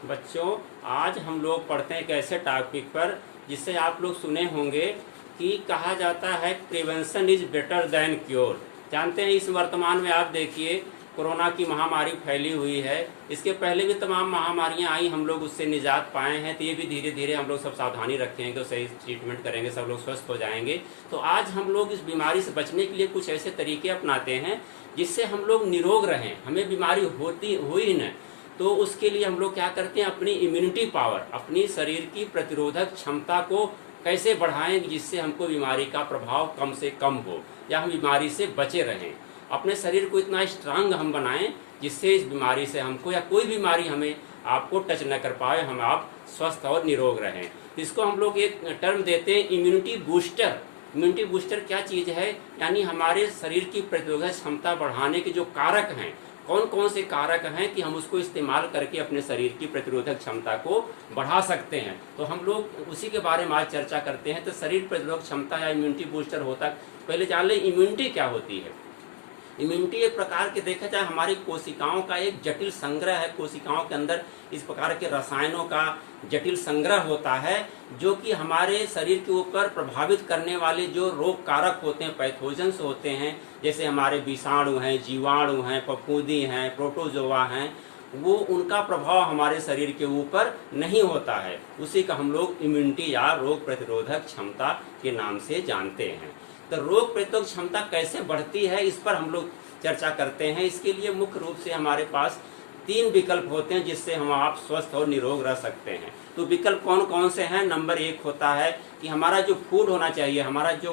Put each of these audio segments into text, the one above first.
बच्चों, आज हम लोग पढ़ते हैं एक ऐसे टॉपिक पर जिससे आप लोग सुने होंगे कि कहा जाता है prevention is better than cure. जानते हैं इस वर्तमान में आप देखिए कोरोना की महामारी फैली हुई है। इसके पहले भी तमाम महामारियां आई, हम लोग उससे निजात पाए हैं। तो ये भी धीरे धीरे हम लोग सब सावधानी रखेंगे तो सही ट्रीटमेंट करेंगे, सब लोग स्वस्थ हो जाएंगे। तो आज हम लोग इस बीमारी से बचने के लिए कुछ ऐसे तरीके अपनाते हैं जिससे हम लोग निरोग रहें, हमें बीमारी हो ही न। तो उसके लिए हम लोग क्या करते हैं, अपनी इम्यूनिटी पावर, अपनी शरीर की प्रतिरोधक क्षमता को कैसे बढ़ाएं जिससे हमको बीमारी का प्रभाव कम से कम हो या हम बीमारी से बचे रहें। अपने शरीर को इतना स्ट्रांग हम बनाएं जिससे इस बीमारी से हमको या कोई बीमारी हमें आपको टच न कर पाए, हम आप स्वस्थ और निरोग रहें। इसको हम लोग एक टर्म देते हैं इम्यूनिटी बूस्टर। इम्यूनिटी बूस्टर क्या चीज़ है, यानी हमारे शरीर की प्रतिरोधक क्षमता बढ़ाने के जो कारक हैं, कौन कौन से कारक हैं कि हम उसको इस्तेमाल करके अपने शरीर की प्रतिरोधक क्षमता को बढ़ा सकते हैं। तो हम लोग उसी के बारे में आज चर्चा करते हैं। तो शरीर प्रतिरोधक क्षमता या इम्यूनिटी बूस्टर होता है, पहले जान लें इम्यूनिटी क्या होती है। इम्यूनिटी एक प्रकार के देखा जाए हमारी कोशिकाओं का एक जटिल संग्रह है। कोशिकाओं के अंदर इस प्रकार के रसायनों का जटिल संग्रह होता है जो कि हमारे शरीर के ऊपर प्रभावित करने वाले जो रोग कारक होते हैं, पैथोजेंस होते हैं, जैसे हमारे विषाणु हैं, जीवाणु हैं, फफूंदी हैं, प्रोटोजोआ हैं, वो उनका प्रभाव हमारे शरीर के ऊपर नहीं होता है। उसी का हम लोग इम्यूनिटी या रोग प्रतिरोधक क्षमता के नाम से जानते हैं। तो रोग प्रतिरोधक क्षमता कैसे बढ़ती है, इस पर हम लोग चर्चा करते हैं। इसके लिए मुख्य रूप से हमारे पास 3 विकल्प होते हैं जिससे हम आप स्वस्थ और निरोग रह सकते हैं। तो विकल्प कौन कौन से हैं? नंबर 1 होता है कि हमारा जो फूड होना चाहिए, हमारा जो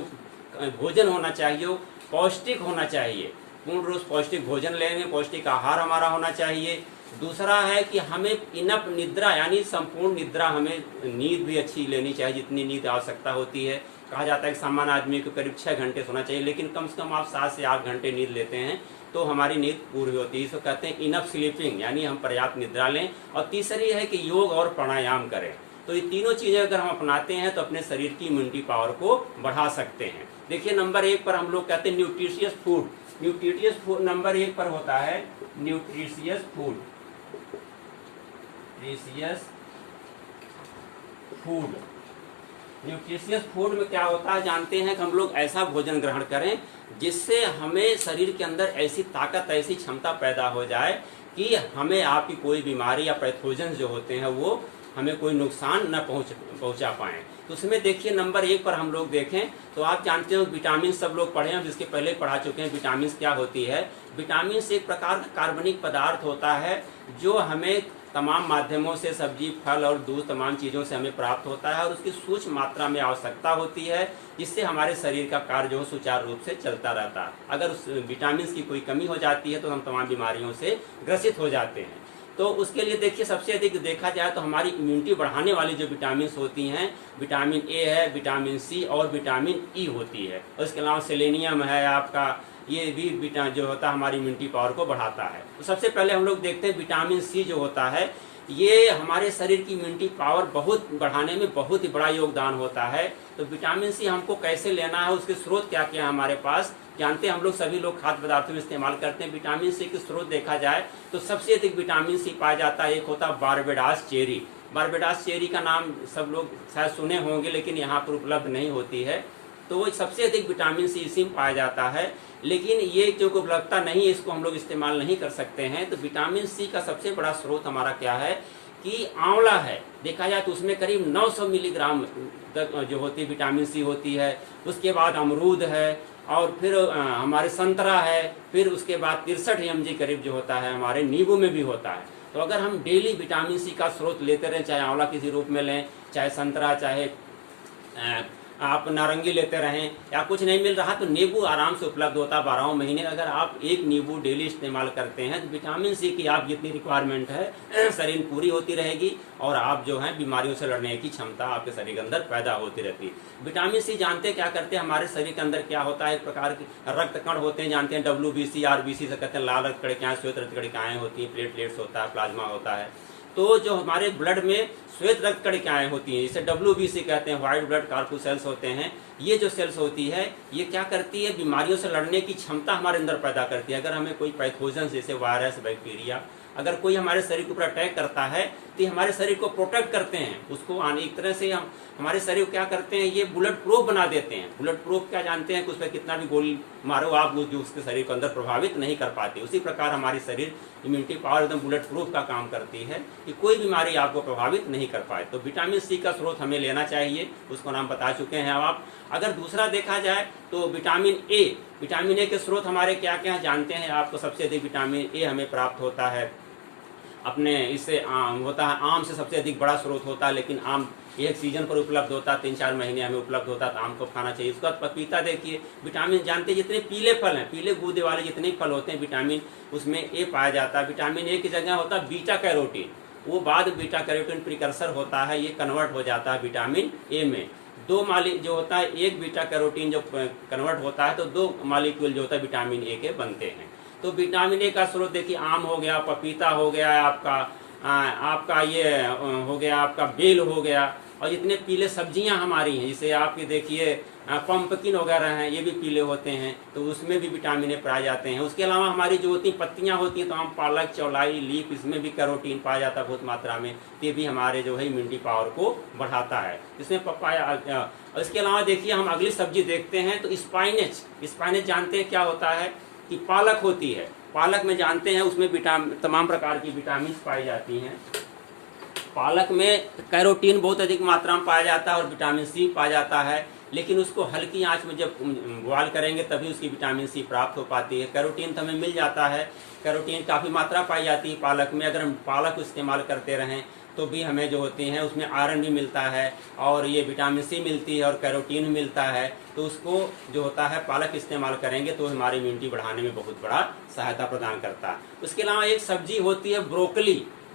भोजन होना चाहिए वो पौष्टिक होना चाहिए। पूर्ण रूप से पौष्टिक भोजन लेंगे, पौष्टिक आहार हमारा होना चाहिए। दूसरा है कि हमें इनफ निद्रा यानी संपूर्ण निद्रा, हमें नींद भी अच्छी लेनी चाहिए जितनी नींद आवश्यकता होती है। कहा जाता है कि सामान्य आदमी को करीब 6 घंटे सोना चाहिए, लेकिन कम से कम आप 7 से 8 घंटे नींद लेते हैं तो हमारी नींद पूरी होती है। इसको कहते हैं इनफ स्लीपिंग, यानी हम पर्याप्त निद्रा लें। और तीसरी है कि योग और प्राणायाम करें। तो ये तीनों चीज़ें अगर हम अपनाते हैं तो अपने शरीर की इम्यूनिटी पावर को बढ़ा सकते हैं। देखिए नंबर 1 पर हम लोग कहते हैं nutritious food. Nutritious food number 1 पर होता है nutritious food. Food nutritious food में क्या होता है जानते हैं कि हम लोग ऐसा भोजन ग्रहण करें जिससे हमें शरीर के अंदर ऐसी ताकत, ऐसी क्षमता पैदा हो जाए कि हमें आपकी कोई बीमारी या पैथोजन जो होते हैं वो हमें कोई नुकसान न पहुंचा पाएँ। तो उसमें देखिए नंबर 1 पर हम लोग देखें तो आप जानते हो विटामिन सब लोग पढ़े हैं, जिसके पहले पढ़ा चुके हैं। विटामिन क्या होती है? विटामिन एक प्रकार का कार्बनिक पदार्थ होता है जो हमें तमाम माध्यमों से, सब्जी, फल और दूध, तमाम चीज़ों से हमें प्राप्त होता है और उसकी सूक्ष्म मात्रा में आवश्यकता होती है जिससे हमारे शरीर का कार्य जो सुचारू रूप से चलता रहता है। अगर उस विटामिन की कोई कमी हो जाती है तो हम तमाम बीमारियों से ग्रसित हो जाते हैं। तो उसके लिए देखिए सबसे अधिक देखा जाए तो हमारी इम्यूनिटी बढ़ाने वाली जो विटामिन होती हैं, विटामिन ए है, विटामिन सी और विटामिन ई होती है। और इसके अलावा सेलेनियम है आपका, ये भी जो होता है हमारी इम्यूनिटी पावर को बढ़ाता है। तो सबसे पहले हम लोग देखते हैं विटामिन सी जो होता है, ये हमारे शरीर की इम्यूनिटी पावर बहुत बढ़ाने में बहुत ही बड़ा योगदान होता है। तो विटामिन सी हमको कैसे लेना है, उसके स्रोत क्या क्या है हमारे पास जानते हैं। हम लोग सभी लोग खाद्य पदार्थों में इस्तेमाल करते हैं। विटामिन सी के स्रोत देखा जाए तो सबसे अधिक विटामिन सी पाया जाता है, एक होता है बारबेडास चेरी। बारबेडास चेरी का नाम सब लोग शायद सुने होंगे लेकिन यहाँ पर उपलब्ध नहीं होती है। तो वो सबसे अधिक विटामिन सी इसी में पाया जाता है, लेकिन ये जो उपलब्धता नहीं है इसको हम लोग इस्तेमाल नहीं कर सकते हैं। तो विटामिन सी का सबसे बड़ा स्रोत हमारा क्या है कि आंवला है। देखा जाए तो उसमें करीब 900 मिलीग्राम जो होती है विटामिन सी होती है। उसके बाद अमरूद है और फिर हमारे संतरा है, फिर उसके बाद 63 mg करीब जो होता है हमारे नींबू में भी होता है। तो अगर हम डेली विटामिन सी का स्रोत लेते रहें, चाहे आंवला किसी रूप में लें, चाहे संतरा, चाहे आप नारंगी लेते रहें, या कुछ नहीं मिल रहा तो नींबू आराम से उपलब्ध होता है 12 महीने। अगर आप एक नींबू डेली इस्तेमाल करते हैं तो विटामिन सी की आप जितनी रिक्वायरमेंट है शरीर पूरी होती रहेगी और आप जो है बीमारियों से लड़ने की क्षमता आपके शरीर के अंदर पैदा होती रहती है। विटामिन सी जानते क्या करते हैं, हमारे शरीर के अंदर क्या होता है, एक प्रकार के रक्त कण होते हैं, जानते हैं WBC, RBC से कहते हैं, लाल रक्त कणिकाएं, श्वेत रक्त कणिकाएं होती हैं, प्लेटलेट्स होता है, प्लाज्मा होता है। तो जो हमारे ब्लड में श्वेत रक्त कणिकाएं होती हैं, जिसे WBC कहते हैं, व्हाइट ब्लड कार्पुसेल्स होते हैं, ये जो सेल्स होती है ये क्या करती है, बीमारियों से लड़ने की क्षमता हमारे अंदर पैदा करती है। अगर हमें कोई पैथोजन जैसे वायरस, बैक्टीरिया अगर कोई हमारे शरीर के ऊपर अटैक करता है तो ये हमारे शरीर को प्रोटेक्ट करते हैं, उसको आने एक तरह से हम हमारे शरीर को क्या करते हैं, ये बुलेट प्रूफ बना देते हैं। बुलेट प्रूफ क्या जानते हैं कि उस पर कितना भी गोली मारो आप, वो जो उसके शरीर को अंदर प्रभावित नहीं कर पाती। उसी प्रकार हमारी शरीर इम्यूनिटी पावर एकदम बुलेट प्रूफ का काम करती है कि कोई बीमारी आपको प्रभावित नहीं कर पाए। तो विटामिन सी का स्रोत हमें लेना चाहिए, उसको नाम बता चुके हैं आप। अगर दूसरा देखा जाए तो विटामिन ए के स्रोत हमारे क्या क्या जानते हैं आपको। सबसे अधिक विटामिन ए हमें प्राप्त होता है अपने इससे होता है आम से सबसे अधिक बड़ा स्रोत होता है, लेकिन आम एक सीजन पर उपलब्ध होता है, 3-4 महीने हमें उपलब्ध होता है, तो आम को खाना चाहिए। उसके बाद पपीता देखिए, विटामिन जानते हैं जितने पीले फल हैं, पीले गूदे वाले जितने फल होते हैं विटामिन उसमें ए पाया जाता है। विटामिन ए की जगह होता है बीटा कैरोटीन, वो बाद बीटा कैरोटीन प्रिकर्सर होता है, ये कन्वर्ट हो जाता है विटामिन ए में। 2 मालिक जो होता है, एक बीटा कैरोटीन जो कन्वर्ट होता है तो 2 मालिक्यूल जो होता है विटामिन ए के बनते हैं। तो विटामिन ए का स्रोत देखिए आम हो गया, पपीता हो गया, आपका ये हो गया, आपका बेल हो गया, और जितने पीले सब्जियां हमारी हैं, जैसे आपके देखिए पंपकिन वगैरह हैं, ये भी पीले होते हैं, तो उसमें भी विटामिन ए पाए जाते हैं। उसके अलावा हमारी जो होती पत्तियां होती हैं, तो हम पालक, चौलाई, लीफ, इसमें भी कैरोटीन पाया जाता है बहुत मात्रा में, ये भी हमारे जो है इम्यूनिटी पावर को बढ़ाता है। इसमें पपाया। इसके अलावा देखिए हम अगली सब्जी देखते हैं तो स्पाइनेच जानते हैं क्या होता है कि पालक होती है, पालक में जानते हैं उसमें तमाम प्रकार की विटामिन पाई जाती हैं। पालक में कैरोटीन बहुत अधिक मात्रा में पाया जाता है और विटामिन सी पाया जाता है, लेकिन उसको हल्की आंच में जब बॉयल करेंगे तभी उसकी विटामिन सी प्राप्त हो पाती है। कैरोटीन तो हमें मिल जाता है, कैरोटीन काफ़ी मात्रा पाई जाती है पालक में। अगर हम पालक को इस्तेमाल करते रहें तो भी हमें जो होती हैं उसमें आयरन भी मिलता है और ये विटामिन सी मिलती है और कैरोटीन भी मिलता है। तो उसको जो होता है पालक इस्तेमाल करेंगे तो हमारी इम्यूनिटी बढ़ाने में बहुत बड़ा सहायता प्रदान करता है। उसके अलावा एक सब्जी होती है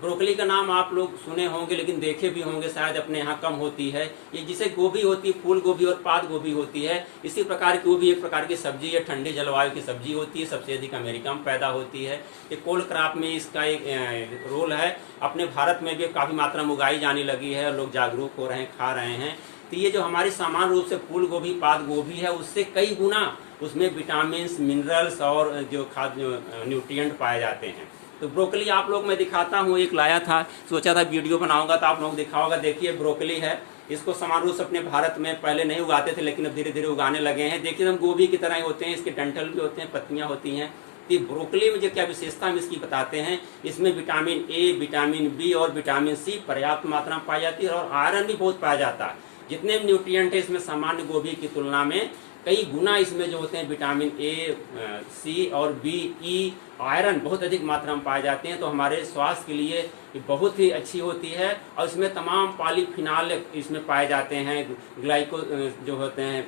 ब्रोकली का नाम आप लोग सुने होंगे लेकिन देखे भी होंगे शायद, अपने यहाँ कम होती है। ये जिसे गोभी होती है, फूल गोभी और पात गोभी होती है, इसी प्रकार की वो भी एक प्रकार की सब्जी है, ठंडे जलवायु की सब्जी होती है, सबसे अधिक अमेरिका में पैदा होती है। ये कोल्ड क्रॉप में इसका एक रोल है। अपने भारत में भी काफ़ी मात्रा में उगाई जाने लगी है, लोग जागरूक हो रहे हैं, खा रहे हैं। तो ये जो हमारी सामान्य रूप से फूल गोभी, पात गोभी है, उससे कई गुना उसमें विटामिन, मिनरल्स और जो खाद्य न्यूट्रिएंट पाए जाते हैं। तो ब्रोकली आप लोग मैं दिखाता हूँ, एक लाया था, सोचा था वीडियो बनाऊंगा तो आप लोग दिखा होगा। देखिए ब्रोकली है, इसको सामान्य रूप से अपने भारत में पहले नहीं उगाते थे लेकिन अब धीरे धीरे उगाने लगे हैं। देखिए हम गोभी की तरह ही होते हैं, इसके डंठल भी होते हैं, पत्तियाँ होती हैं। तो ब्रोकली में जो क्या विशेषता हम इसकी बताते हैं, इसमें विटामिन ए, विटामिन बी और विटामिन सी पर्याप्त मात्रा में पाई जाती है और आयरन भी बहुत पाया जाता है। जितने न्यूट्रिएंट है इसमें सामान्य गोभी की तुलना में कई गुना इसमें जो होते हैं विटामिन ए, सी और बी, ई, आयरन बहुत अधिक मात्रा में पाए जाते हैं। तो हमारे स्वास्थ्य के लिए बहुत ही अच्छी होती है। और इसमें तमाम पॉलीफिनॉल इसमें पाए जाते हैं, ग्लाइको जो होते हैं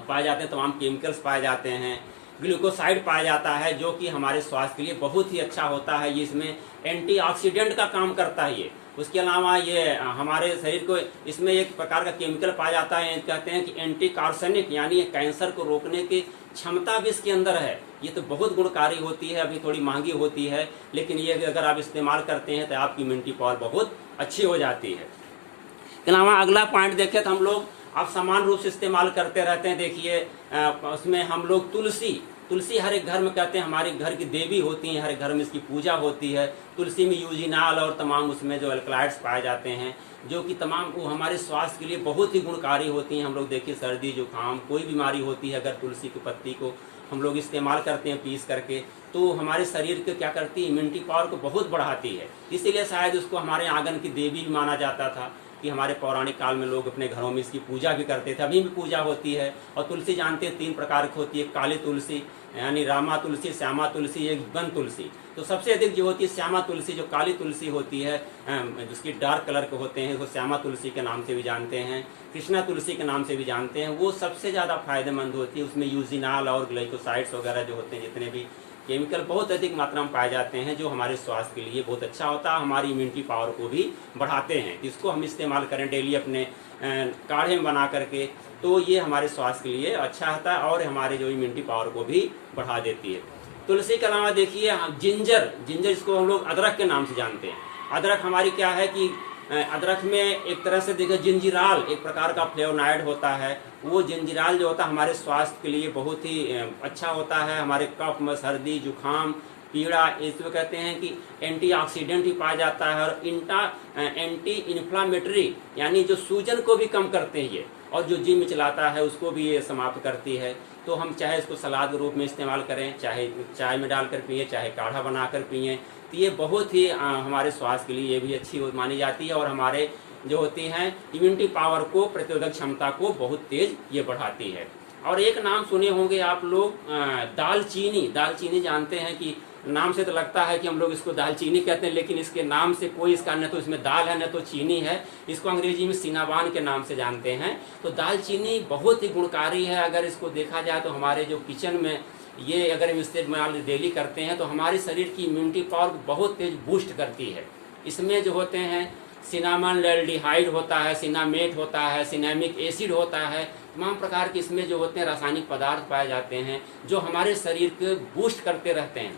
पाए जाते हैं, तमाम केमिकल्स पाए जाते हैं, ग्लूकोसाइड पाया जाता है जो कि हमारे स्वास्थ्य के लिए बहुत ही अच्छा होता है। ये इसमें एंटीऑक्सीडेंट का काम करता है। ये उसके अलावा ये हमारे शरीर को इसमें एक प्रकार का केमिकल पाया जाता है, कहते हैं कि एंटी कार्सिनिक, यानी कैंसर को रोकने की क्षमता भी इसके अंदर है। ये तो बहुत गुणकारी होती है, अभी थोड़ी महंगी होती है, लेकिन ये अगर आप इस्तेमाल करते हैं तो आपकी इम्यूनिटी पावर बहुत अच्छी हो जाती है। इसके अलावा अगला पॉइंट देखें तो हम लोग आप समान रूप से इस्तेमाल करते रहते हैं। देखिए उसमें हम लोग तुलसी हर एक घर में कहते हैं हमारे घर की देवी होती हैं, हर एक घर में इसकी पूजा होती है। तुलसी में यूजिनाल और तमाम उसमें जो अल्कलॉइड्स पाए जाते हैं जो कि तमाम वो हमारे स्वास्थ्य के लिए बहुत ही गुणकारी होती हैं। हम लोग देखिए सर्दी जुकाम कोई बीमारी होती है, अगर तुलसी की पत्ती को हम लोग इस्तेमाल करते हैं पीस करके, तो हमारे शरीर के क्या करती है, इम्यूनिटी पावर को बहुत बढ़ाती है। इसीलिए शायद उसको हमारे आंगन की देवी भी माना जाता था कि हमारे पौराणिक काल में लोग अपने घरों में इसकी पूजा भी करते थे, अभी भी पूजा होती है। और तुलसी जानते हैं 3 प्रकार की होती है, काली तुलसी यानी रामा तुलसी, श्यामा तुलसी, एक वन तुलसी। तो सबसे अधिक जो होती है श्यामा तुलसी, जो काली तुलसी होती है जिसकी डार्क कलर के होते हैं, उसको श्यामा तुलसी के नाम से भी जानते हैं, कृष्णा तुलसी के नाम से भी जानते हैं। वो सबसे ज़्यादा फायदेमंद होती है। उसमें यूजिनाल और ग्लाइकोसाइड्स वगैरह जो होते हैं, जितने भी केमिकल बहुत अधिक मात्रा में पाए जाते हैं, जो हमारे स्वास्थ्य के लिए बहुत अच्छा होता है, हमारी इम्यूनिटी पावर को भी बढ़ाते हैं। इसको हम इस्तेमाल करें डेली अपने काढ़े में बना करके, तो ये हमारे स्वास्थ्य के लिए अच्छा होता है और हमारे जो इम्यूनिटी पावर को भी बढ़ा देती है। तुलसी के अलावा देखिए जिंजर, इसको हम लोग अदरक के नाम से जानते हैं। अदरक हमारी क्या है कि अदरक में एक तरह से देखिए जिंजिराल एक प्रकार का फ्लेवोनाइड होता है। वो जिंजिराल जो होता है हमारे स्वास्थ्य के लिए बहुत ही अच्छा होता है। हमारे कफ में सर्दी जुकाम पीड़ा, इसमें कहते हैं कि एंटीऑक्सीडेंट भी पाया जाता है, और एंटी इन्फ्लामेटरी यानी जो सूजन को भी कम करते हैं ये, और जो जिम चलाता है उसको भी ये समाप्त करती है। तो हम चाहे इसको सलाद के रूप में इस्तेमाल करें, चाहे चाय में डालकर पिए, चाहे काढ़ा बनाकर पिए, तो ये बहुत ही हमारे स्वास्थ्य के लिए ये भी अच्छी मानी जाती है, और हमारे जो होती हैं इम्यूनिटी पावर को, प्रतिरोधक क्षमता को बहुत तेज ये बढ़ाती है। और एक नाम सुने होंगे आप लोग, दालचीनी। दालचीनी जानते हैं कि नाम से तो लगता है कि हम लोग इसको दालचीनी कहते हैं, लेकिन इसके नाम से कोई इसका न तो इसमें दाल है न तो चीनी है, इसको अंग्रेजी में सिनाबान के नाम से जानते हैं। तो दालचीनी बहुत ही गुणकारी है। अगर इसको देखा जाए तो हमारे जो किचन में ये अगर हम इस्तेमाल डेली करते हैं तो हमारे शरीर की इम्यूनिटी पावर को बहुत तेज बूस्ट करती है। इसमें जो होते हैं सिनामाल्डिहाइड होता है, सिनामेट होता है, सिनेमिक एसिड होता है, तमाम प्रकार के इसमें जो होते हैं रासायनिक पदार्थ पाए जाते हैं जो हमारे शरीर को बूस्ट करते रहते हैं,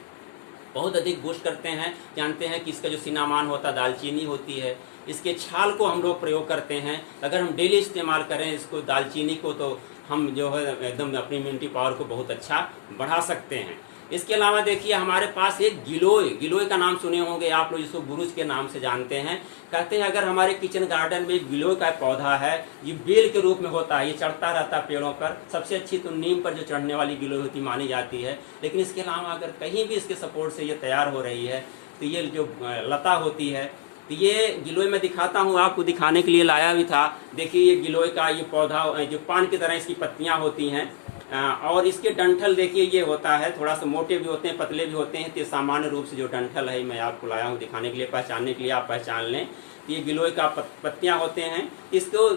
बहुत अधिक बूस्ट करते हैं। जानते हैं कि इसका जो सिनामान होता है, दालचीनी होती है, इसके छाल को हम लोग प्रयोग करते हैं। अगर हम डेली इस्तेमाल करें इसको, दालचीनी को, तो हम जो है एकदम अपनी इम्यूनिटी पावर को बहुत अच्छा बढ़ा सकते हैं। इसके अलावा देखिए हमारे पास एक गिलोय, गिलोय का नाम सुने होंगे आप लोग, जिसको बुरुज के नाम से जानते हैं। कहते हैं अगर हमारे किचन गार्डन में एक गिलोय का पौधा है, ये बेल के रूप में होता है, ये चढ़ता रहता है पेड़ों पर। सबसे अच्छी तो नीम पर जो चढ़ने वाली गिलोय होती मानी जाती है, लेकिन इसके अलावा अगर कहीं भी इसके सपोर्ट से ये तैयार हो रही है तो ये जो लता होती है, तो ये गिलोय मैं दिखाता हूँ, आपको दिखाने के लिए लाया भी था। देखिए ये गिलोय का ये पौधा जो पान की तरह इसकी पत्तियाँ होती हैं, और इसके डंठल देखिए ये होता है, थोड़ा सा मोटे भी होते हैं, पतले भी होते हैं। तो सामान्य रूप से जो डंठल है मैं आपको लाया हूँ दिखाने के लिए, पहचानने के लिए, आप पहचान लें। ये गिलोय का पत्तियाँ होते हैं। इसको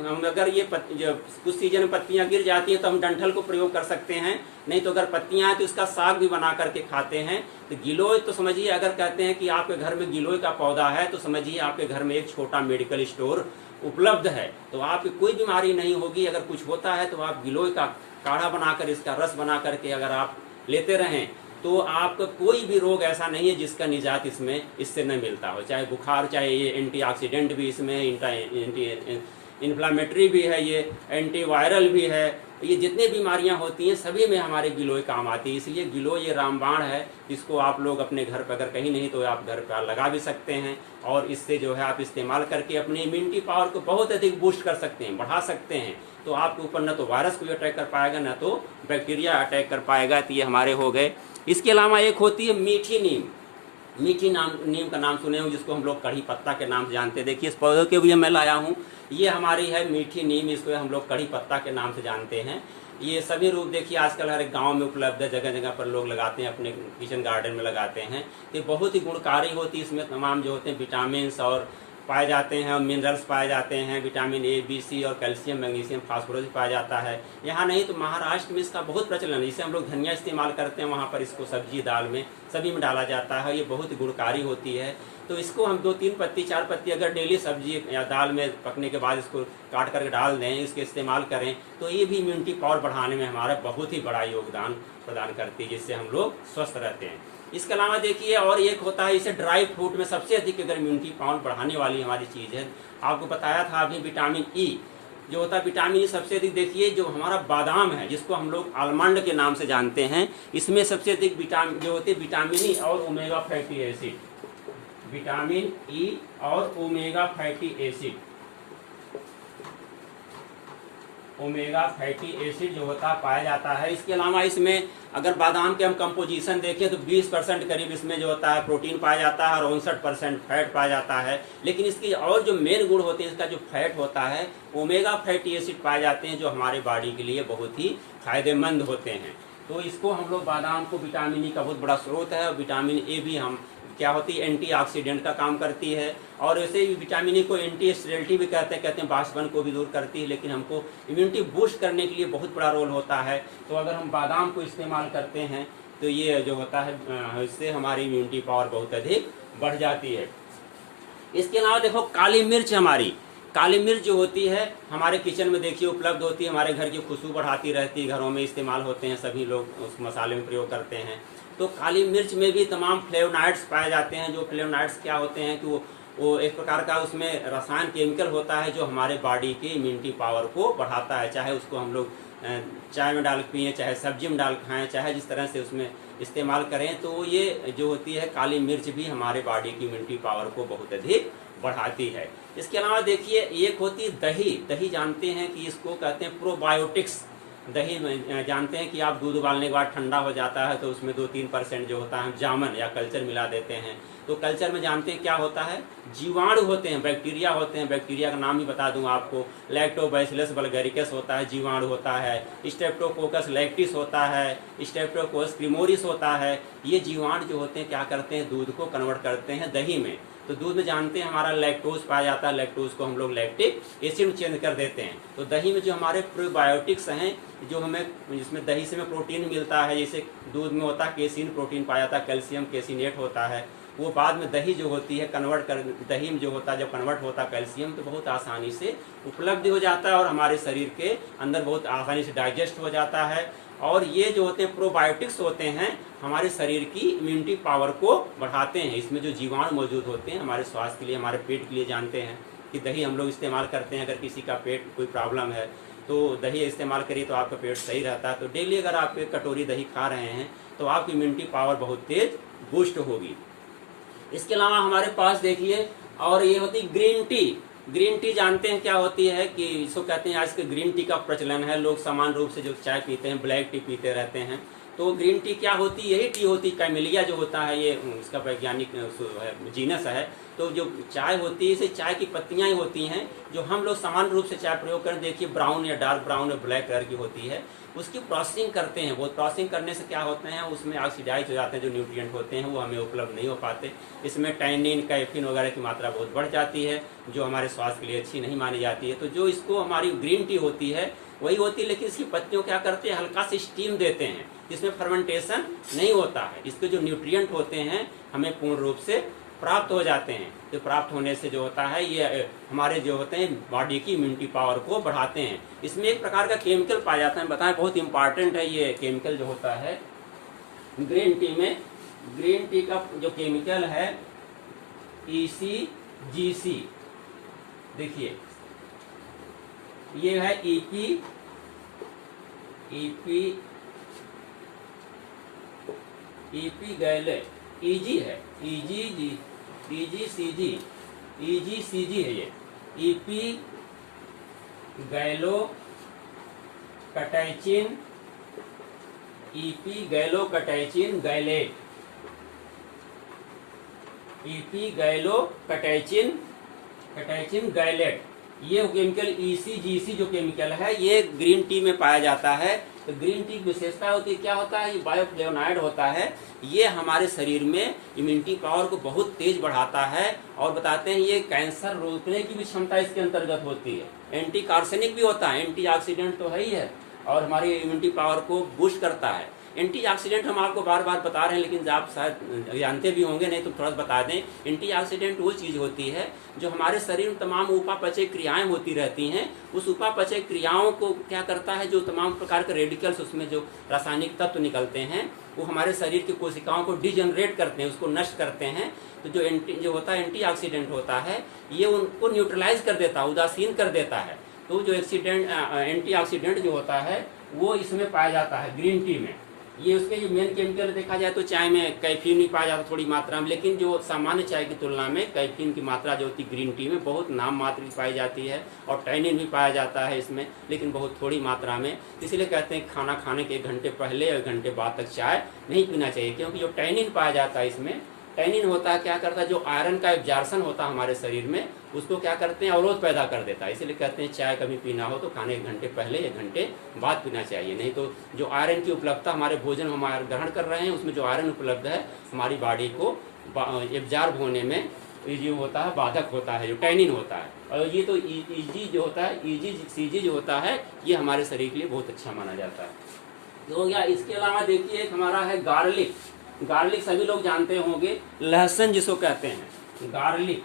हम अगर ये जो कुछ सीजन में पत्तियाँ गिर जाती हैं तो हम डंठल को प्रयोग कर सकते हैं, नहीं तो अगर पत्तियाँ हैं तो इसका साग भी बना करके खाते हैं। तो गिलोय तो समझिए, अगर कहते हैं कि आपके घर में गिलोय का पौधा है तो समझिए आपके घर में एक छोटा मेडिकल स्टोर उपलब्ध है। तो आपकी कोई बीमारी नहीं होगी। अगर कुछ होता है तो आप गिलोय का काढ़ा बनाकर, इसका रस बना करके अगर आप लेते रहें तो आपका कोई भी रोग ऐसा नहीं है जिसका निजात इससे न मिलता हो। चाहे बुखार, चाहे ये एंटीऑक्सीडेंट भी इसमें, एंटी इन्फ्लामेटरी भी है, ये एंटीवायरल भी है, ये जितनी बीमारियां होती हैं सभी में हमारे गिलोय काम आती है। इसलिए गिलोय ये रामबाण है, इसको आप लोग अपने घर पर, अगर कहीं नहीं तो आप घर पर लगा भी सकते हैं, और इससे जो है आप इस्तेमाल करके अपनी इम्यूनिटी पावर को बहुत अधिक बूस्ट कर सकते हैं, बढ़ा सकते हैं। तो आपके ऊपर न तो वायरस कोई अटैक कर पाएगा, न तो बैक्टीरिया अटैक कर पाएगा। तो ये हमारे हो गए। इसके अलावा एक होती है मीठी नीम। मीठी नीम का नाम सुने हो, जिसको हम लोग कढ़ी पत्ता के नाम से जानते हैं। देखिए इस पौधे के भी मैं लाया हूँ, ये हमारी है मीठी नीम, इसको हम लोग कढ़ी पत्ता के नाम से जानते हैं। ये सभी रूप देखिए आजकल हर एक गांव में उपलब्ध है, जगह जगह पर लोग लगाते हैं, अपने किचन गार्डन में लगाते हैं। ये बहुत ही गुणकारी होती है। इसमें तमाम जो होते हैं विटामिन और पाए जाते हैं, और मिनरल्स पाए जाते हैं, विटामिन ए, बी, सी और कैल्शियम, मैग्नीशियम, फास्फोरस पाया जाता है। यहाँ नहीं तो महाराष्ट्र में इसका बहुत प्रचलन है। जिसे हम लोग धनिया इस्तेमाल करते हैं, वहाँ पर इसको सब्जी, दाल में सभी में डाला जाता है। ये बहुत ही गुणकारी होती है। तो इसको हम 2-3 पत्ती, 4 पत्ती अगर डेली सब्जी या दाल में पकने के बाद इसको काट करके डाल दें, इसके इस्तेमाल करें, तो ये भी इम्यूनिटी पावर बढ़ाने में हमारा बहुत ही बड़ा योगदान प्रदान करती है, जिससे हम लोग स्वस्थ रहते हैं। इसके अलावा देखिए और एक होता है, इसे ड्राई फ्रूट में सबसे अधिक अगर इम्यूनिटी पावर बढ़ाने वाली हमारी चीज़ है, आपको बताया था अभी, विटामिन ई जो होता है। विटामिन ई सबसे अधिक देखिए जो हमारा बादाम है, जिसको हम लोग आलमंड के नाम से जानते हैं, इसमें सबसे अधिक विटामिन जो होते हैं विटामिन ई और omega fatty acid, vitamin E और omega fatty acid, omega fatty acid जो होता पाया जाता है। इसके अलावा इसमें अगर बादाम के हम कंपोजिशन देखें तो 20% करीब इसमें जो होता है प्रोटीन पाया जाता है, और 59% फैट पाया जाता है। लेकिन इसकी और जो मेन गुण होते हैं, इसका जो फैट होता है, ओमेगा फैटी एसिड पाए जाते हैं, जो हमारे बॉडी के लिए बहुत ही फायदेमंद होते हैं। तो इसको हम लोग, बादाम को विटामिन ई का बहुत बड़ा स्रोत है, और विटामिन ए भी हम क्या होती है, एंटीऑक्सीडेंट का काम करती है। और ऐसे ही विटामिन ई को एंटी स्टेरिलिटी भी कहते हैं बाष्पन को भी दूर करती है। लेकिन हमको इम्यूनिटी बूस्ट करने के लिए बहुत बड़ा रोल होता है। तो अगर हम बादाम को इस्तेमाल करते हैं तो ये जो होता है, इससे हमारी इम्यूनिटी पावर बहुत अधिक बढ़ जाती है। इसके अलावा देखो काली मिर्च, हमारी काली मिर्च जो होती है हमारे किचन में देखिए उपलब्ध होती है, हमारे घर की खुशबू बढ़ाती रहती है, घरों में इस्तेमाल होते हैं, सभी लोग उस मसाले में प्रयोग करते हैं। तो काली मिर्च में भी तमाम फ्लेवोनॉइड्स पाए जाते हैं। जो फ्लेवोनॉइड्स क्या होते हैं कि वो एक प्रकार का उसमें रसायन केमिकल होता है जो हमारे बॉडी की इम्यूनिटी पावर को बढ़ाता है। चाहे उसको हम लोग चाय में डाल पिए, चाहे सब्जी में डाल खाएं, चाहे जिस तरह से उसमें इस्तेमाल करें तो ये जो होती है काली मिर्च भी हमारे बॉडी की इम्यूनिटी पावर को बहुत अधिक बढ़ाती है। इसके अलावा देखिए एक होती है दही। दही जानते हैं कि इसको कहते हैं प्रोबायोटिक्स। दही में जानते हैं कि आप दूध उबालने के बाद ठंडा हो जाता है तो उसमें 2-3% जो होता है जामन या कल्चर मिला देते हैं। तो कल्चर में जानते हैं क्या होता है, जीवाणु होते हैं, बैक्टीरिया होते हैं। बैक्टीरिया का नाम ही बता दूं आपको, लैक्टोबैसिलस वल्गैरिकस होता है, जीवाणु होता है, स्ट्रेप्टोकोकस लैक्टिस होता है, स्ट्रेप्टोकोकस क्रिमोरिस होता है। ये जीवाणु जो होते हैं क्या करते हैं, दूध को कन्वर्ट करते हैं दही में। तो दूध में जानते हैं हमारा लैक्टोज पाया जाता है, लैक्टोज को हम लोग लैक्टिक एसिड में चेंज कर देते हैं। तो दही में जो हमारे प्रोबायोटिक्स हैं, जो हमें जिसमें दही से हमें प्रोटीन मिलता है, जैसे दूध में होता है केसिन प्रोटीन पाया जाता है, कैल्शियम केसिनेट होता है, वो बाद में दही जो होती है कन्वर्ट कर, दही में जो होता है जब कन्वर्ट होता है कैल्शियम तो बहुत आसानी से उपलब्ध हो जाता है और हमारे शरीर के अंदर बहुत आसानी से डाइजेस्ट हो जाता है। और ये जो होते हैं प्रोबायोटिक्स होते हैं हमारे शरीर की इम्यूनिटी पावर को बढ़ाते हैं। इसमें जो जीवाणु मौजूद होते हैं हमारे स्वास्थ्य के लिए, हमारे पेट के लिए जानते हैं कि दही हम लोग इस्तेमाल करते हैं। अगर किसी का पेट कोई प्रॉब्लम है तो दही इस्तेमाल करिए तो आपका पेट सही रहता है। तो डेली अगर आप एक कटोरी दही खा रहे हैं तो आपकी इम्यूनिटी पावर बहुत तेज बूस्ट होगी। इसके अलावा हमारे पास देखिए और ये होती ग्रीन टी। ग्रीन टी जानते हैं क्या होती है कि इसको कहते हैं, आज के ग्रीन टी का प्रचलन है। लोग समान रूप से जो चाय पीते हैं ब्लैक टी पीते रहते हैं। तो ग्रीन टी क्या होती है, यही टी होती है। कैमेलिया जो होता है ये इसका वैज्ञानिक जीनस है। तो जो चाय होती है इसे चाय की पत्तियां ही होती हैं जो हम लोग समान रूप से चाय प्रयोग करें। देखिए ब्राउन या डार्क ब्राउन या ब्लैक कलर की होती है, उसकी प्रोसेसिंग करते हैं। वो प्रोसेसिंग करने से क्या होते हैं, उसमें ऑक्सीडाइज हो जाते हैं, जो न्यूट्रिएंट होते हैं वो हमें उपलब्ध नहीं हो पाते। इसमें टैनिन कैफीन वगैरह की मात्रा बहुत बढ़ जाती है जो हमारे स्वास्थ्य के लिए अच्छी नहीं मानी जाती है। तो जो इसको हमारी ग्रीन टी होती है वही होती है, लेकिन इसकी पत्तियों क्या करते हैं, हल्का सी स्टीम देते हैं जिसमें फर्मेंटेशन नहीं होता है। इसके जो न्यूट्रिएंट होते हैं हमें पूर्ण रूप से प्राप्त हो जाते हैं। तो प्राप्त होने से जो होता है ये हमारे जो होते हैं बॉडी की इम्यूनिटी पावर को बढ़ाते हैं। इसमें एक प्रकार का केमिकल पाया जाता है, बताएं बहुत इंपॉर्टेंट है ये केमिकल जो होता है ग्रीन टी में। ग्रीन टी का जो केमिकल है ECGC, देखिए ये है EP गैले, EG है, EGCG है ये, EP गैलो कैटाइचिन गैलेट, EP गैलो कैटाइचिन गैलेट। ये केमिकल ECGC जो केमिकल है ये ग्रीन टी में पाया जाता है। तो ग्रीन टी की विशेषता होती है, क्या होता है, ये बायोफ्लेवोनॉइड होता है। ये हमारे शरीर में इम्यूनिटी पावर को बहुत तेज बढ़ाता है और बताते हैं ये कैंसर रोकने की भी क्षमता इसके अंतर्गत होती है। एंटी कार्सेनिक भी होता है, एंटीऑक्सीडेंट तो है ही है और हमारी इम्यूनिटी पावर को बूस्ट करता है। एंटीऑक्सीडेंट हम आपको बार बार बता रहे हैं लेकिन आप शायद जानते भी होंगे, नहीं तो थोड़ा सा बता दें। एंटीऑक्सीडेंट वो चीज़ होती है जो हमारे शरीर में तमाम उपापचय क्रियाएं होती रहती हैं। उस उपापचय क्रियाओं को क्या करता है, जो तमाम प्रकार के रेडिकल्स उसमें जो रासायनिक तत्व निकलते हैं वो हमारे शरीर की कोशिकाओं को डिजनरेट करते हैं, उसको नष्ट करते हैं। तो जो होता है एंटीऑक्सीडेंट होता है ये उनको न्यूट्रलाइज कर देता है, उदासीन कर देता है। तो जो एंटीऑक्सीडेंट जो होता है वो इसमें पाया जाता है ग्रीन टी में। ये उसके जो मेन केमिकल देखा जाए तो चाय में कैफीन भी पाया जाता है थोड़ी मात्रा में, लेकिन जो सामान्य चाय की तुलना में कैफीन की मात्रा जो होती है ग्रीन टी में बहुत नाम मात्र की पाई जाती है और टैनिन भी पाया जाता है इसमें, लेकिन बहुत थोड़ी मात्रा में। इसलिए कहते हैं खाना खाने के 1 घंटे पहले या 1 घंटे बाद तक चाय नहीं पीना चाहिए, क्योंकि जो टैनिन पाया जाता है इसमें, टैनिन होता है क्या करता है, जो आयरन का एब्जॉर्प्शन होता है हमारे शरीर में उसको क्या करते हैं, अवरोध पैदा कर देता है। इसलिए कहते हैं चाय कभी पीना हो तो खाने 1 घंटे पहले 1 घंटे बाद पीना चाहिए, नहीं तो जो आयरन की उपलब्धता हमारे भोजन हम ग्रहण कर रहे हैं उसमें जो आयरन उपलब्ध है हमारी बॉडी को एब्जॉर्ब होने में जो होता है बाधक होता है, जो टैनिन होता है। और ये तो EG जो होता है, EGCG जो होता है ये हमारे शरीर के लिए बहुत अच्छा माना जाता है। तो या इसके अलावा देखिए हमारा है गार्लिक। गार्लिक सभी लोग जानते होंगे, लहसुन जिसको कहते हैं, गार्लिक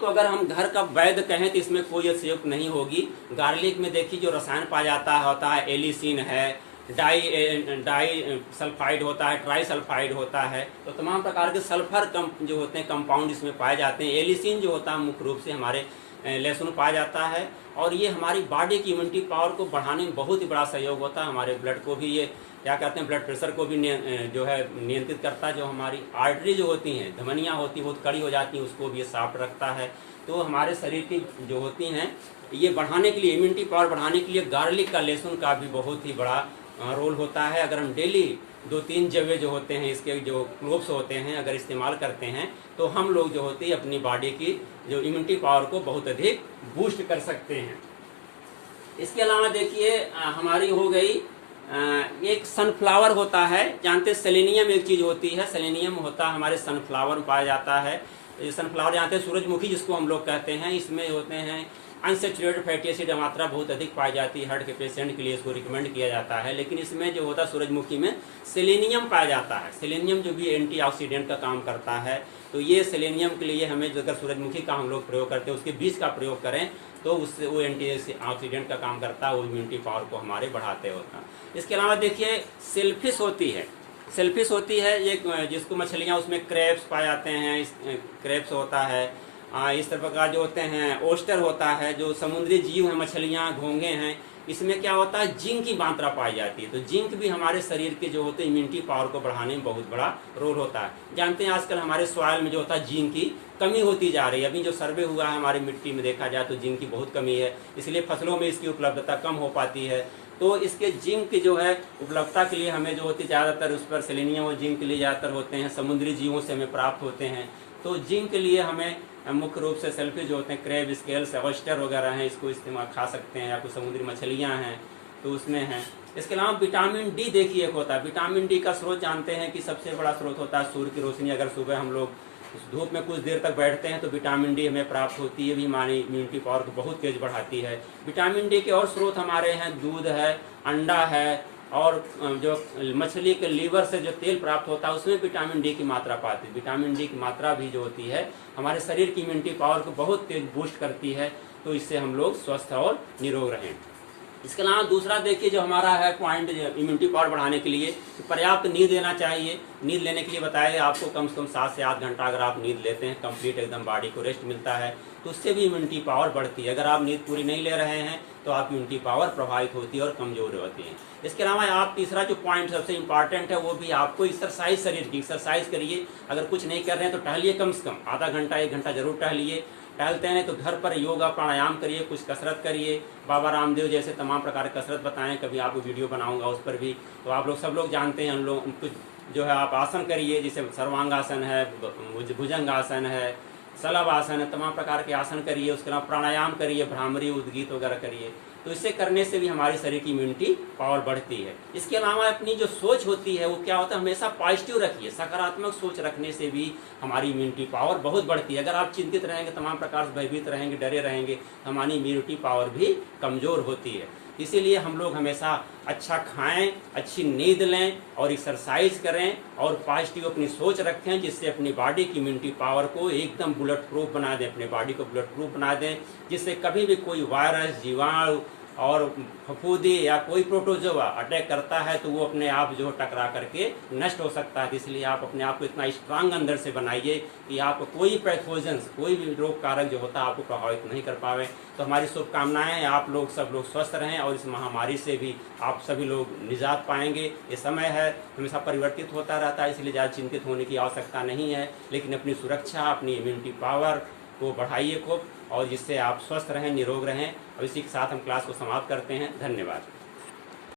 को अगर हम घर का वैद्य कहें तो इसमें कोई अतिशयोक्ति नहीं होगी। गार्लिक में देखिए जो रसायन पाया जाता होता है एलिसिन है, डाई सल्फाइड होता है, ट्राई सल्फाइड होता है। तो तमाम प्रकार के सल्फर जो होते हैं कंपाउंड इसमें पाए जाते हैं। एलिसिन जो होता है मुख्य रूप से हमारे लहसुन पाया जाता है, और ये हमारी बॉडी की इम्यूनिटी पावर को बढ़ाने में बहुत ही बड़ा सहयोग होता है। हमारे ब्लड को भी ये क्या कहते हैं, ब्लड प्रेशर को भी जो है नियंत्रित करता है। जो हमारी आर्टरी जो होती हैं, धमनियाँ होती हैं, बहुत कड़ी हो जाती हैं, उसको भी ये साफ रखता है। तो हमारे शरीर की जो होती हैं, ये बढ़ाने के लिए, इम्यूनिटी पावर बढ़ाने के लिए गार्लिक का, लहसुन का भी बहुत ही बड़ा रोल होता है। अगर हम डेली 2-3 जवे जो होते हैं, इसके जो क्लोव्स होते हैं, अगर इस्तेमाल करते हैं तो हम लोग जो होती है अपनी बॉडी की जो इम्यूनिटी पावर को बहुत अधिक बूस्ट कर सकते हैं। इसके अलावा देखिए हमारी हो गई एक सनफ्लावर होता है, जानते सेलेनियम एक चीज़ होती है, सेलेनियम होता है हमारे सनफ्लावर में पाया जाता है। ये सनफ्लावर जानते हैं, सूरजमुखी जिसको हम लोग कहते हैं, इसमें होते हैं अनसेचुरेटेड फैटी एसिड मात्रा बहुत अधिक पाई जाती है। हार्ट के पेशेंट के लिए इसको रिकमेंड किया जाता है। लेकिन इसमें जो होता है सूरजमुखी में सेलेनियम पाया जाता है। सेलेनियम जो भी एंटीऑक्सीडेंट का काम करता है, तो ये सेलेनियम के लिए हमें अगर सूरजमुखी का हम लोग प्रयोग करते हैं, उसके बीज का प्रयोग करें तो उससे वो एंटीऑक्सीडेंट का काम करता है, वो इम्यूनिटी पावर को हमारे बढ़ाते होता है। इसके अलावा देखिए सेलफिश होती है, सेलफिश होती है ये जिसको मछलियाँ, उसमें क्रैब्स पाए जाते हैं, क्रैब्स होता है, इस तरह का जो होते हैं ओस्टर होता है, जो समुद्री जीव हैं, मछलियाँ, घोंगे हैं, इसमें क्या होता है जिंक की मात्रा पाई जाती है। तो जिंक भी हमारे शरीर के जो होते हैं इम्यूनिटी पावर को बढ़ाने में बहुत बड़ा रोल होता है। जानते हैं आजकल हमारे सॉइल में जो होता है जिंक की कमी होती जा रही है। अभी जो सर्वे हुआ है हमारी मिट्टी में देखा जाए तो जिंक की बहुत कमी है, इसलिए फसलों में इसकी उपलब्धता कम हो पाती है। तो इसके जिंक की जो है उपलब्धता के लिए हमें जो होती है ज़्यादातर उस पर सेलेनियम और जिंक के लिए ज़्यादातर होते हैं, समुद्री जीवों से हमें प्राप्त होते हैं। तो जिंक के लिए हमें मुख्य रूप से सेलफिश जो होते हैं, क्रैब, स्केल्स, ऑयस्टर वगैरह हैं, इसको इस्तेमाल खा सकते हैं, या कुछ समुद्री मछलियाँ हैं तो उसमें हैं। इसके अलावा विटामिन डी देखिए एक होता है। विटामिन डी का स्रोत जानते हैं कि सबसे बड़ा स्रोत होता है सूर्य की रोशनी। अगर सुबह हम लोग धूप में कुछ देर तक बैठते हैं तो विटामिन डी हमें प्राप्त होती है, भी हमारी इम्यूनिटी पावर को बहुत तेज बढ़ाती है। विटामिन डी के और स्रोत हमारे हैं, दूध है, अंडा है, और जो मछली के लीवर से जो तेल प्राप्त होता है उसमें विटामिन डी की मात्रा पाती है। विटामिन डी की मात्रा भी जो होती है हमारे शरीर की इम्यूनिटी पावर को बहुत तेज बूस्ट करती है, तो इससे हम लोग स्वस्थ और निरोग रहें। इसके अलावा दूसरा देखिए जो हमारा है पॉइंट इम्यूनिटी पावर बढ़ाने के लिए, तो पर्याप्त नींद लेना चाहिए। नींद लेने के लिए बताया आपको कम से कम 7 से 8 घंटा अगर आप नींद लेते हैं, कंप्लीट एकदम बॉडी को रेस्ट मिलता है, तो उससे भी इम्यूनिटी पावर बढ़ती है। अगर आप नींद पूरी नहीं ले रहे हैं तो आपकी इम्यूनिटी पावर प्रभावित होती है और कमजोर होती है। इसके अलावा आप तीसरा जो पॉइंट सबसे इंपॉर्टेंट है वो भी आपको एक्सरसाइज, शरीर की एक्सरसाइज करिए। अगर कुछ नहीं कर रहे हैं तो टहलिए, कम से कम आधा घंटा 1 घंटा जरूर टहलिए। टहलते हैं तो घर पर योगा प्राणायाम करिए, कुछ कसरत करिए। बाबा रामदेव जैसे तमाम प्रकार की कसरत बताएं, कभी आपको वीडियो बनाऊंगा उस पर भी। तो आप लोग सब लोग जानते हैं, हम लोग कुछ जो है आप आसन करिए, जैसे सर्वांगासन है, भुजंगासन है, सलभ आसन है, तमाम प्रकार के आसन करिए। उसके अलावा प्राणायाम करिए, भ्रामरी, उद्गीत वगैरह करिए। तो इससे करने से भी हमारी शरीर की इम्यूनिटी पावर बढ़ती है। इसके अलावा अपनी जो सोच होती है वो क्या होता है, हमेशा पॉजिटिव रखिए। सकारात्मक सोच रखने से भी हमारी इम्यूनिटी पावर बहुत बढ़ती है। अगर आप चिंतित रहेंगे, तमाम प्रकार से भयभीत रहेंगे, डरे रहेंगे, तो हमारी इम्यूनिटी पावर भी कमज़ोर होती है। इसीलिए हम लोग हमेशा अच्छा खाएं, अच्छी नींद लें और एक्सरसाइज करें और पॉजिटिव अपनी सोच रखें, जिससे अपनी बॉडी की इम्यूनिटी पावर को एकदम बुलेट प्रूफ बना दें, अपने बॉडी को बुलेट प्रूफ बना दें, जिससे कभी भी कोई वायरस, जीवाणु और फफूंदी या कोई प्रोटोजोआ अटैक करता है तो वो अपने आप जो टकरा करके नष्ट हो सकता है। इसलिए आप अपने आप को इतना स्ट्रांग अंदर से बनाइए कि आपको कोई पैथोजेंस, कोई भी रोग कारक जो होता है आपको प्रभावित नहीं कर पावे। तो हमारी शुभकामनाएं हैं, आप लोग सब लोग स्वस्थ रहें और इस महामारी से भी आप सभी लोग निजात पाएंगे। ये समय है हमेशा परिवर्तित होता रहता है, इसलिए ज़्यादा चिंतित होने की आवश्यकता नहीं है। लेकिन अपनी सुरक्षा, अपनी इम्यूनिटी पावर को बढ़ाइए खूब, और जिससे आप स्वस्थ रहें, निरोग रहें। और इसी के साथ हम क्लास को समाप्त करते हैं। धन्यवाद।